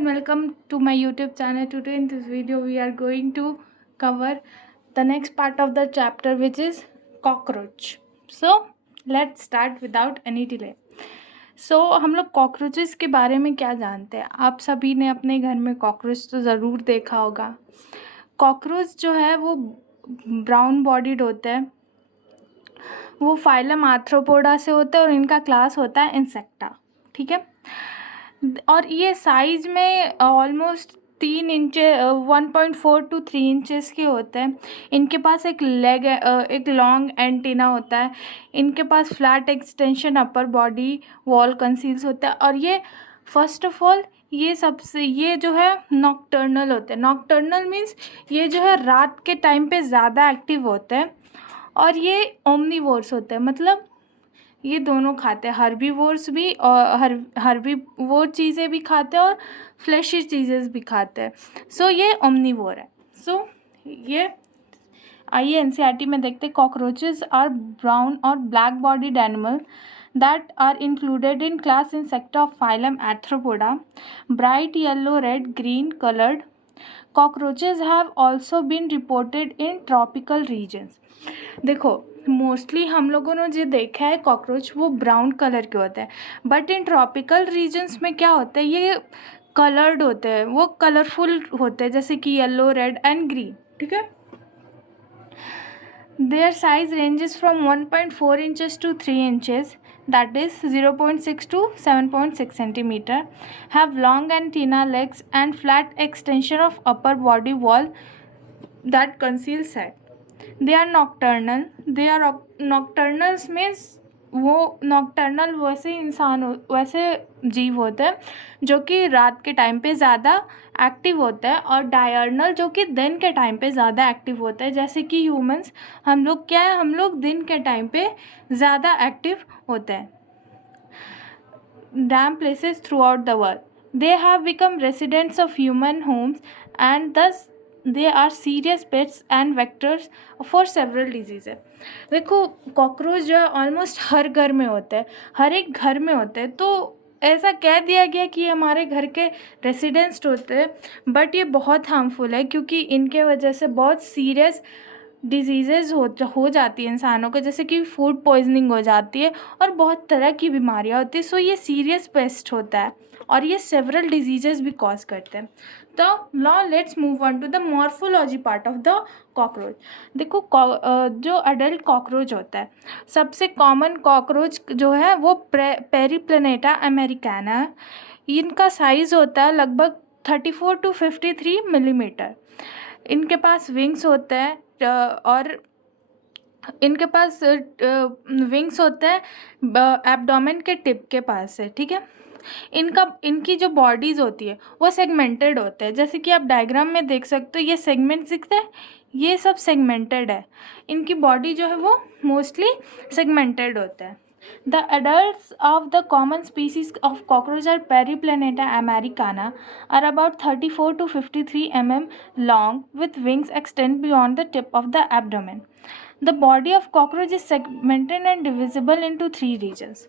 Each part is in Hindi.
and welcome to my YouTube channel. Today in this video we are going to cover the next part of the chapter, which is cockroach. So let's start without any delay. So हम लोग कॉकरोचेस के बारे में क्या जानते हैं? आप सभी ने अपने घर में कॉकरोच तो ज़रूर देखा होगा. कॉकरोच जो है वो ब्राउन बॉडीड होता है. वो फाइलम आर्थ्रोपोडा से होता है और इनका क्लास होता है इंसेक्टा. ठीक है. और ये साइज़ में ऑलमोस्ट 1.4 to 3 इंचेस के होते हैं. इनके पास एक लॉन्ग एंटीना होता है. इनके पास flat extension upper body wall conceals होता है. और ये फर्स्ट ऑफ ऑल ये जो है नॉकटर्नल होते हैं. नॉकटर्नल मीन्स ये जो है रात के टाइम पे ज़्यादा एक्टिव होते हैं. और ये ओमनीवोर्स होते हैं, मतलब ये दोनों खाते हैं. हर्बीवोर्स भी और हर्बीवोर चीज़ें भी खाते हैं और फ्लैशी चीज़ें भी खाते हैं. सो ये ओमनीवोर है. सो ये आइए एनसीईआरटी में देखते हैं. कॉकरोचेस आर ब्राउन और black bodied animal that are included in class insecta of phylum Arthropoda. Bright yellow, red, green colored cockroaches have also been reported in tropical regions. देखो मोस्टली हम लोगों ने जो देखा है कॉकरोच वो ब्राउन कलर के होते हैं, बट इन ट्रॉपिकल रीजन्स में क्या होता है, ये कलर्ड होते हैं, वो कलरफुल होते हैं, जैसे कि येलो, रेड एंड ग्रीन. ठीक है. Their size ranges from 1.4 inches to 3 inches, that is 0.6 to 7.6 centimeter, have long antenna legs and flat extension of upper body wall that conceals head. They are nocturnal. Nocturnals means वो नॉकटर्नल वैसे जीव होते हैं जो कि रात के टाइम पे ज़्यादा एक्टिव होता है, और डायर्नल जो कि दिन के टाइम पे ज़्यादा एक्टिव होता है. जैसे कि ह्यूमंस हम लोग दिन के टाइम पे ज़्यादा एक्टिव होते हैं. Damp places throughout the world. They have become residents of human homes and thus they are serious pests and vectors for several disease. देखो कॉकरोच जो है ऑलमोस्ट हर घर में होता है, हर एक घर में होते हैं. तो ऐसा कह दिया गया कि हमारे घर के रेसिडेंट्स होते हैं, बट ये बहुत हार्मफुल है क्योंकि इनके वजह से बहुत सीरियस डिजीज़ेज़ हो जाती है इंसानों को, जैसे कि फूड पॉइजनिंग हो जाती है और बहुत तरह की बीमारियां होती है. सो ये सीरियस पेस्ट होता है और ये सेवरल डिजीज़ेज़ भी कॉज करते हैं. तो now let's move on to the morphology part of the cockroach. देखो जो अडल्ट कॉकरोच होता है, सबसे कॉमन कॉकरोच जो है वो पेरीप्लेनेटा अमेरिकाना. इनका साइज़ होता है लगभग 34 to 53 मिलीमीटर. इनके पास विंग्स होते हैं और इनके पास विंग्स होते हैं एब्डोमेन के टिप के पास है. ठीक है. इनकी जो बॉडीज़ होती है वो सेगमेंटेड होते हैं, जैसे कि आप डायग्राम में देख सकते हो. ये सेगमेंट दिखते हैं, ये सब सेगमेंटेड है. इनकी बॉडी जो है वो मोस्टली सेगमेंटेड होता है. The adults of the common species of cockroach are Periplaneta americana are about 34 to 53 mm long with wings extend beyond the tip of the abdomen. The body of cockroach is segmented and divisible into 3 regions.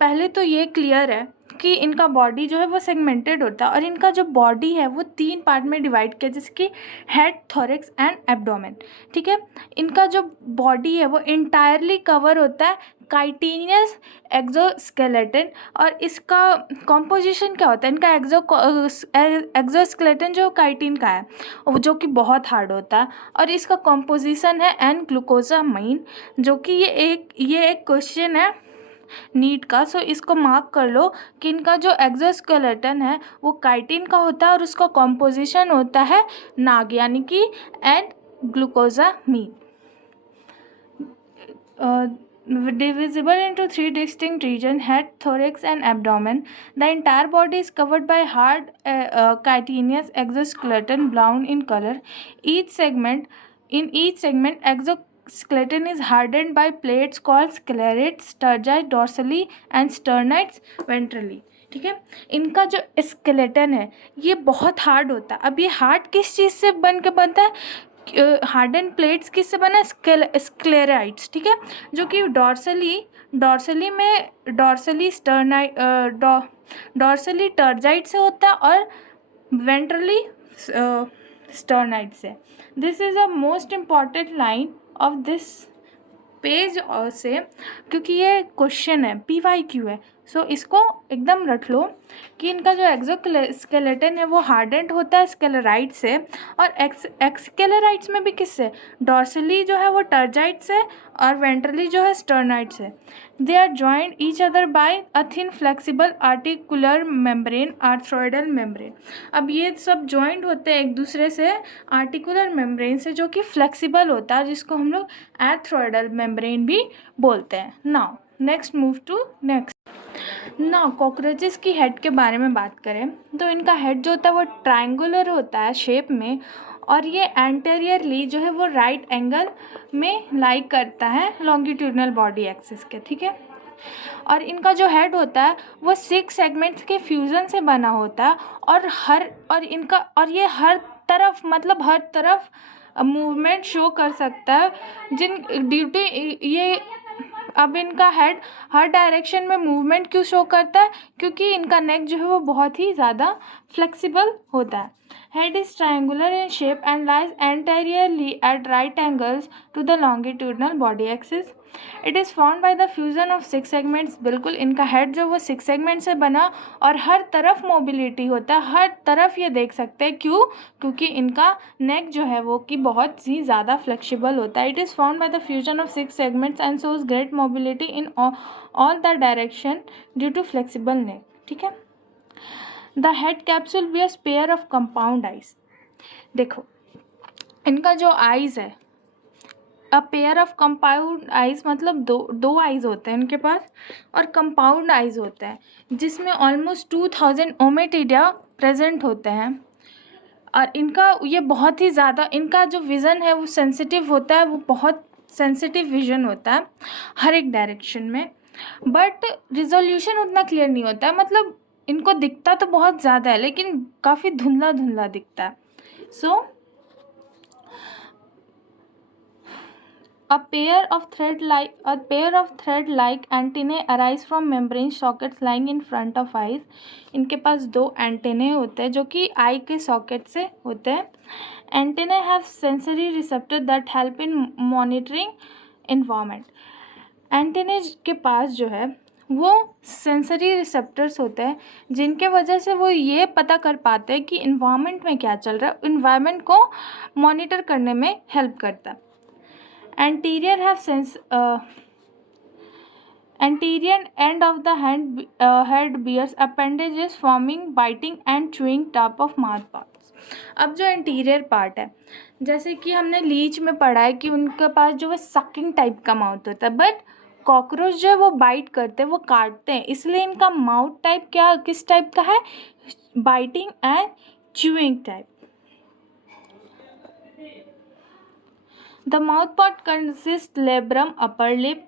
पहले तो ये क्लियर है कि इनका बॉडी जो है वो सेगमेंटेड होता है और इनका जो बॉडी है वो 3 पार्ट में डिवाइड किया, जैसे कि हेड, थोरेक्स एंड एब्डोमेन. ठीक है. इनका जो बॉडी है वो इंटायरली कवर होता है काइटिनियस एक्सोस्केलेटन. और इसका कॉम्पोजिशन क्या होता है, इनका एक्सोस्केलेटन जो काइटिन का है वो जो कि बहुत हार्ड होता है, और इसका कॉम्पोजिशन है एन ग्लूकोजामाइन, जो कि ये एक क्वेश्चन है नीट का. सो इसको मार्क कर लो कि इनका जो एक्सोस्केलेटन है वो काइटिन का होता है और उसका कॉम्पोजिशन होता है नाग, यानी कि N ग्लूकोजामीन. Divisible into 3 distinct regions: head, thorax and abdomen. The entire body is covered by hard chitinous exoskeleton, brown in color. In each segment exoskeleton is hardened by plates called sclerates, sturgi dorsally and sternites ventrally. ठीक है. इनका जो स्केलेटन है ये बहुत हार्ड होता है. अब ये हार्ड किस चीज़ से बनता है, हार्डन प्लेट्स किससे बना, स्क्लेराइट्स. ठीक है. जो कि डॉर्सली डॉर्सली टर्जाइट से होता है और वेंट्रली स्टर्नाइट से। This is a most important line of this page और से, क्योंकि ये क्वेश्चन है, PYQ है। सो इसको एकदम रख लो कि इनका जो एक्सोस्केलेटन है वो हार्डेंड होता है स्केलेराइट से, और एक्सकेलेराइट्स में भी किससे, डॉर्सली जो है वो टर्जाइट से और वेंट्रली जो है स्टर्नाइट से। They are joined each other by a thin flexible articular membrane, arthrodial membrane. अब ये सब जॉइंट होते हैं एक दूसरे से आर्टिकुलर मेम्ब्रेन से, जो कि फ्लेक्सिबल होता है, जिसको हम लोग आर्थ्रोइडल मेम्ब्रेन भी बोलते हैं। Now next move to next. ना कॉकरोचेस की हेड के बारे में बात करें तो इनका हेड जो होता है वो ट्रायंगुलर होता है शेप में, और ये एंटेरियरली जो है वो राइट एंगल में लाई करता है लॉन्गिट्यूडनल बॉडी एक्सिस के, ठीक है। और इनका जो हेड होता है वो 6 सेगमेंट्स के फ्यूज़न से बना होता है, और ये हर तरफ, मतलब हर तरफ मूवमेंट शो कर सकता है, जिन ड्यूटी ये। अब इनका हेड हर डायरेक्शन में मूवमेंट क्यों शो करता है, क्योंकि इनका नेक जो है वो बहुत ही ज़्यादा फ्लेक्सिबल होता है। Head is triangular in shape and lies anteriorly at right angles to the longitudinal body axis. It is formed by the fusion of 6 segments. बिल्कुल इनका हेड जो वो 6 सेगमेंट से बना, और हर तरफ मोबिलिटी होता है, हर तरफ ये देख सकते हैं। क्यों? क्योंकि इनका नेक जो है वो कि बहुत ही ज़्यादा फ्लेक्सिबल होता है। It is formed by the fusion of 6 segments and shows great mobility in all the direction due to flexible neck, ठीक है। The head capsule bears pair of compound eyes. देखो इनका जो आइज़ है, a pair of compound eyes, मतलब दो आइज होते हैं इनके पास, और कंपाउंड आइज होते हैं जिसमें ऑलमोस्ट 2000 ओमेटिडिया प्रेजेंट होते हैं। और इनका ये बहुत ही ज़्यादा, इनका जो विज़न है वो सेंसिटिव होता है, वो बहुत सेंसिटिव विजन होता है हर एक डायरेक्शन में, बट रिजोल्यूशन उतना क्लियर नहीं होता है। मतलब इनको दिखता तो बहुत ज़्यादा है, लेकिन काफ़ी धुंधला धुंधला दिखता है। सो A pair of thread-like antennae arise from membrane sockets lying in front of eyes. इनके पास 2 एंटेने होते हैं जो कि आई के सॉकेट से होते हैं। Antennae have sensory receptor that help in monitoring environment. Antennae के पास जो है वो सेंसरी रिसेप्टर्स होते हैं, जिनके वजह से वो ये पता कर पाते हैं कि इन्वायरमेंट में क्या चल रहा है, इन्वायरमेंट को मॉनिटर करने में हेल्प करता है। Anterior end of the head bears appendages forming biting and chewing top of mouth parts. अब जो एंटीरियर पार्ट है, जैसे कि हमने लीच में पढ़ा है कि उनके पास जो है सकिंग टाइप का माउथ होता है, बट कॉकरोच जो है वो बाइट करते हैं, वो काटते हैं, इसलिए इनका माउथ टाइप किस टाइप का है, biting and chewing type. The mouth part consist labrum, upper lip.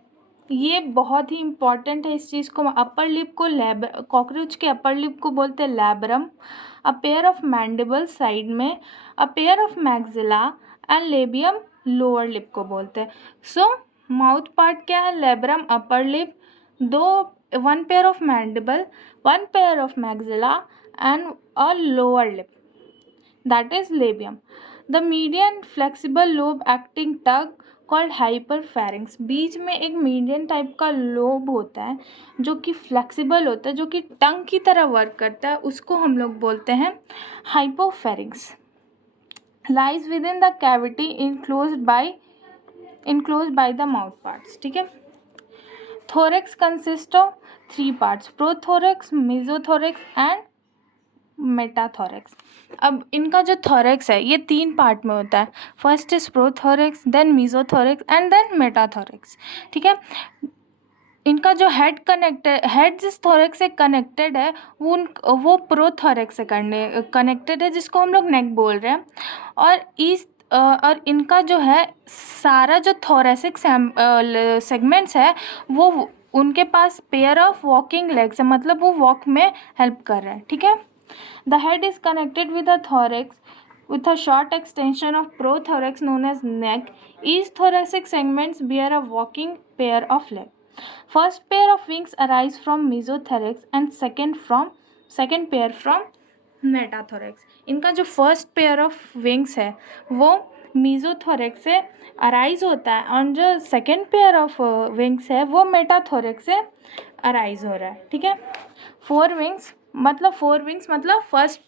ये बहुत ही इंपॉर्टेंट है इस चीज़ को। अपर लिप को कॉकरोच के अपर लिप को बोलते हैं labrum. A pair of mandible side में, a pair of maxilla and labium lower lip को बोलते हैं। सो माउथ पार्ट क्या है, labrum, upper lip, 1 pair of mandible, 1 pair of maxilla and a lower lip, that is labium. The median flexible lobe acting tug called hyperpharynx. बीच में एक मीडियन टाइप का लोब होता है जो कि फ्लेक्सिबल होता है, जो कि टंग की तरह वर्क करता है, उसको हम लोग बोलते हैं hypopharynx. Lies within the cavity enclosed by the mouth parts, ठीक है। Thorax consist of 3 parts, prothorax, mesothorax and metathorax. अब इनका जो थोरेक्स है ये 3 पार्ट में होता है। First is prothorax, then mesothorax and then metathorax, ठीक है। इनका जो हेड जिस थोरेक्स से कनेक्टेड है वो प्रोथोरेक्स से कनेक्टेड है, जिसको हम लोग नेक बोल रहे हैं। और इनका जो है सारा जो थोरेसिक सेगमेंट्स है वो उनके पास पेयर ऑफ वॉकिंग लेग्स है, मतलब वो वॉक में हेल्प कर रहे हैं, ठीक है। The head is connected with the thorax with a short extension of prothorax known as neck. Each thoracic segments bear a walking pair of legs. First pair of wings arise from mesothorax and second pair from metathorax. इनका जो फर्स्ट पेयर ऑफ विंग्स है वो मेसोथोरैक्स से अराइज होता है और जो सेकेंड पेयर ऑफ विंग्स है वो मेटाथोरैक्स से अराइज हो रहा है। ठीक है, फोर विंग्स मतलब फर्स्ट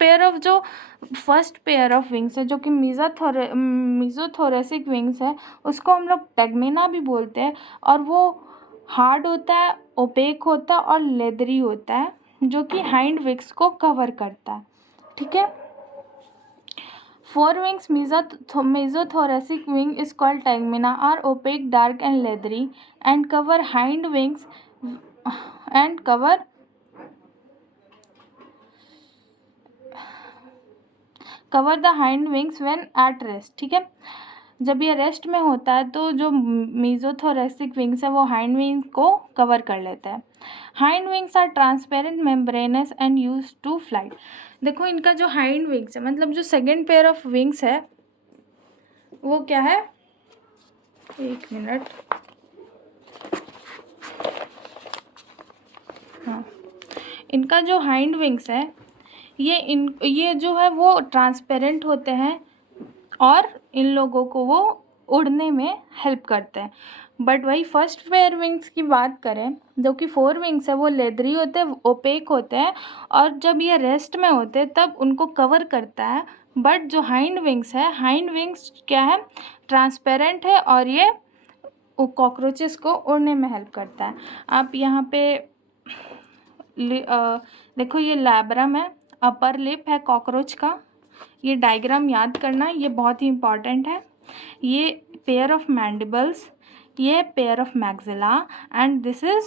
पेयर ऑफ विंग्स है जो कि मीजोथोरेसिक विंग्स है, उसको हम लोग टेगमेना भी बोलते हैं, और वो हार्ड होता है, ओपेक होता है और लेदरी होता है, जो कि हाइंड विंग्स को कवर करता है। ठीक है, four wings mesothoracic wing is called tegmina are opaque, dark and leathery and cover hind wings and cover the hind wings when at rest। ठीक है, जब ये रेस्ट में होता है तो जो मेसोथोरेसिक विंग्स है वो हाइंड विंग्स को कवर कर लेता है। Hind wings are transparent membranous and use to flight. देखो इनका जो हाइंड विंग्स है मतलब जो सेकेंड पेयर ऑफ विंग्स है वो क्या है, एक मिनट, हाँ, इनका जो हाइंड विंग्स है ये जो है वो ट्रांसपेरेंट होते हैं और इन लोगों को वो उड़ने में हेल्प करते हैं। बट वही फर्स्ट पेयर विंग्स की बात करें जो कि फोर विंग्स है वो लेदरी होते हैं, ओपेक होते हैं, और जब ये रेस्ट में होते हैं तब उनको कवर करता है। बट जो हाइंड विंग्स क्या है, ट्रांसपेरेंट है और ये कॉकरोचेस को उड़ने में हेल्प करता है। आप यहाँ पे देखो ये लैब्रम है, अपर लिप है कॉकरोच का, ये डायग्राम याद करना, ये बहुत ही इम्पॉर्टेंट है। ये पेयर ऑफ मैंडिबल्स, ये pair of maxilla and this is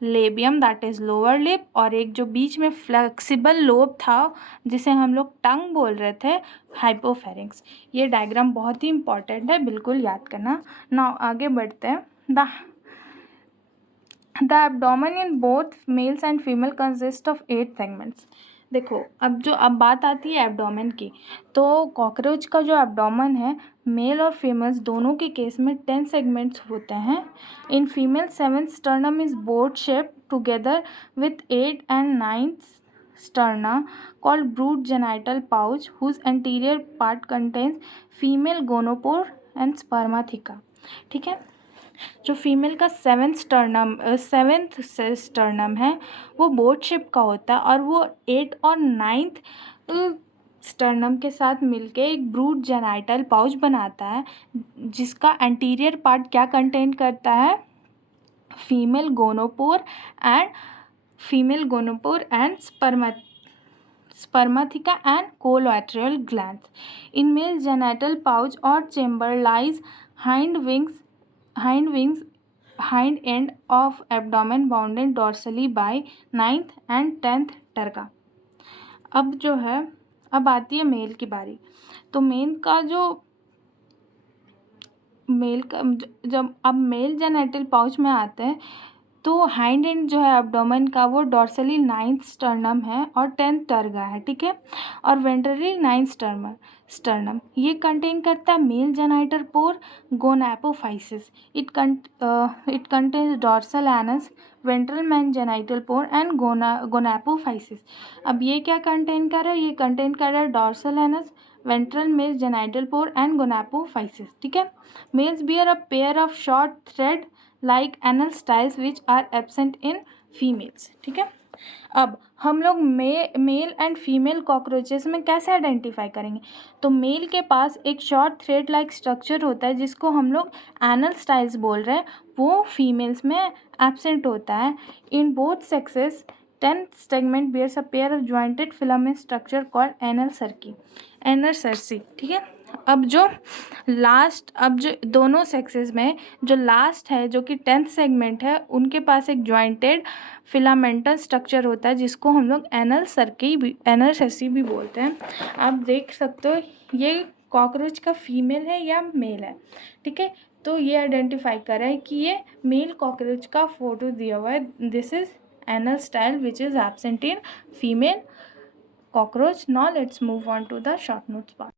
labium that is lower lip, और एक जो बीच में फ्लेक्सिबल लोब था जिसे हम लोग टंग बोल रहे थे, हाइपोफेरिंक्स। ये डायग्राम बहुत ही इम्पॉर्टेंट है, बिल्कुल याद करना। नाउ आगे बढ़ते हैं। The abdomen in both mails and female consist of 8 segments. देखो अब बात आती है एब्डोमेन की, तो कॉकरोच का जो एब्डोमेन है मेल और फीमेल्स दोनों के केस में 10 सेगमेंट्स होते हैं। In female 7th sternum is boat shaped together with 8th and 9th sterna called brood genital pouch whose anterior part contains female gonopore and spermatheca। ठीक है, जो फीमेल का सेवेंथ स्टर्नम है वो बोट शेप का होता है और वो 8 और 9th स्टर्नम के साथ मिलके एक ब्रूड जेनाइटल पाउच बनाता है, जिसका एंटीरियर पार्ट क्या कंटेन करता है, female gonopore and spermatheca and collateral glands। In male genital pouch or chamber lies hind end of abdomen bounded dorsally by 9th and 10th terga। अब जो है, अब आती है मेल की बारी। तो जब अब मेल जेनेटल पाउच में आते हैं तो हाइंड एंड जो है एब्डोमेन का वो डॉर्सली 9th स्टर्नम है और 10th टर्गा है। ठीक है, और वेंट्रली 9th स्टर्नम ये कंटेन करता है male genital pore gonapophysis. It contains dorsal anus, ventral man genital pore and gonapophysis. अब ये क्या कंटेन कर रहा है, ये कंटेन कर रहा है dorsal anus, ventral male genital pore and gonapophysis. ठीक है, males bear a pair of short thread like anal styles which are absent in females. ठीक है, अब हम लोग मेल एंड फीमेल कॉकरोचेस में कैसे आइडेंटिफाई करेंगे, तो मेल के पास एक शॉर्ट थ्रेड लाइक स्ट्रक्चर होता है जिसको हम लोग एनल स्टाइल्स बोल रहे हैं, वो फीमेल्स में एब्सेंट होता है। In both sexes 10th segment bears a pair of jointed filament structure called anal cerci। ठीक है, अब जो दोनों सेक्सेस में जो लास्ट है जो कि 10th सेगमेंट है उनके पास एक जॉइंटेड फिलामेंटल स्ट्रक्चर होता है जिसको हम लोग एनल सर्सी भी बोलते हैं। आप देख सकते हो ये कॉकरोच का फीमेल है या मेल है। ठीक है, तो ये आइडेंटिफाई करा है कि ये मेल कॉकरोच का फोटो दिया हुआ है, this is anal style which is absent in female cockroach। Now let's move on to the short notes part।